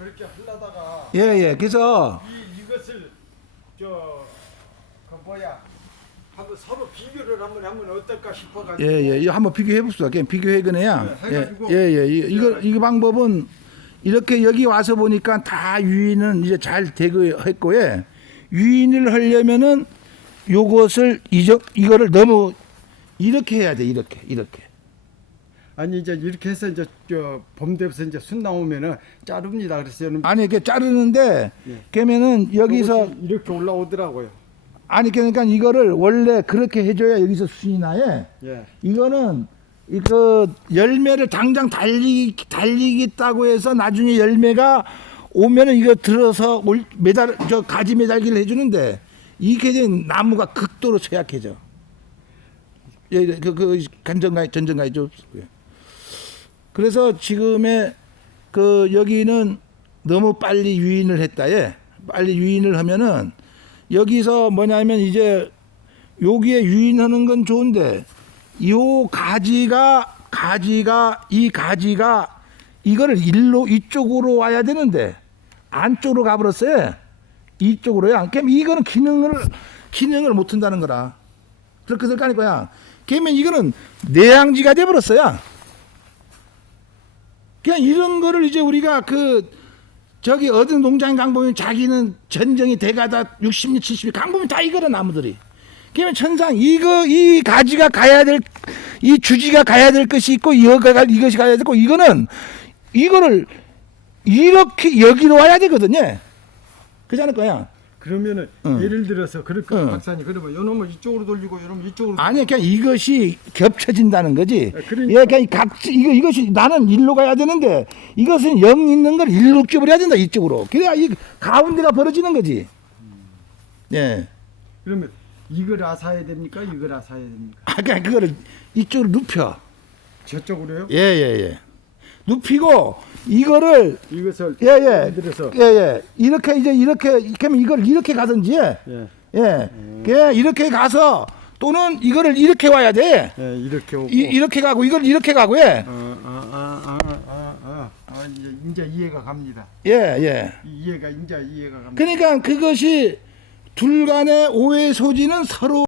그렇게 하려다가 예, 예. 그래서 이 이것을 저그 뭐야 한번 서로 비교를 한번 하면 어떨까 싶어가지고 예, 예. 이거 한번 비교해 봅시다. 그냥 비교해 그네야. 네, 예, 해가지고 예, 예. 이- 이거 이 방법은 이렇게 여기 와서 보니까 다 유인은 이제 잘 되고 했고 예. 유인을 하려면은 요것을 이저 이거를 너무 이렇게 해야 돼. 이렇게. 이렇게. 아니 이제 이렇게 해서 이제 저봄 되면서 이제 순 나오면은 자릅니다. 그래서 저는 아니 이렇게 자르는데 예. 그러면은 여기서 이렇게 올라오더라고요. 아니 그러니까 이거를 원래 그렇게 해줘야 여기서 순이 나에 예. 이거는 이거 열매를 당장 달리 달리겠다고 해서 나중에 열매가 오면은 이거 들어서 올 매달 저 가지 매달기를 해주는데 이게 된 나무가 극도로 쇠약해져. 예, 그 그 간전가 전전가이 좀. 그래서 지금의 그 여기는 너무 빨리 유인을 했다. 예. 빨리 유인을 하면은 여기서 뭐냐면 이제 여기에 유인하는 건 좋은데 요 가지가 가지가 이 가지가 이거를 일로 이쪽으로 와야 되는데 안쪽으로 가버렸어요. 이쪽으로야. 그럼 이거는 기능을 기능을 못 한다는 거라. 그렇게 생각하는 거야. 그러면 이거는 내양지가 돼 버렸어요. 그냥 이런 거를 이제 우리가 그 저기 어떤 농장 강보면 자기는 전쟁이 대가다 60년 70년 강보면 다 이거라 나무들이. 그러면 천상 이거 이 가지가 가야 될 이 주지가 가야 될 것이 있고 이거가 갈- 이것이 가야 되고 이거는 이거를 이렇게 여기로 와야 되거든요. 그잖아 거야. 그러면은 응. 예를 들어서 그렇게 응. 박사님 그러면 요놈은 이쪽으로 돌리고 요놈은 이쪽으로 아니 그냥 이것이 겹쳐진다는 거지. 네, 그러니까. 예, 그냥 각 이거 이것이 나는 일로 가야 되는데 이것은 영 있는 걸 일로 끼버려야 된다 이쪽으로. 그래야 이 가운데가 벌어지는 거지. 예. 그러면 이걸 아사야 됩니까? 이걸 아사야 됩니까? 아 그냥 그거를 이쪽으로 눕혀. 저쪽으로요? 예, 예, 예. 눕히고 이거를 이것을 예, 예. 예를 들어서 예, 예. 이렇게 이제 이렇게 그러면 이걸 이렇게 가든지 예. 예. 예. 그 이렇게 가서 또는 이거를 이렇게 와야 돼. 예, 이렇게 오고 이, 이렇게 가고 이걸 이렇게 가고 예. 어, 이제, 이제 이해가 갑니다. 예, 예. 이- 이해가 이제 이해가 갑니다. 그러니까 그것이 둘 간의 오해 소지는 서로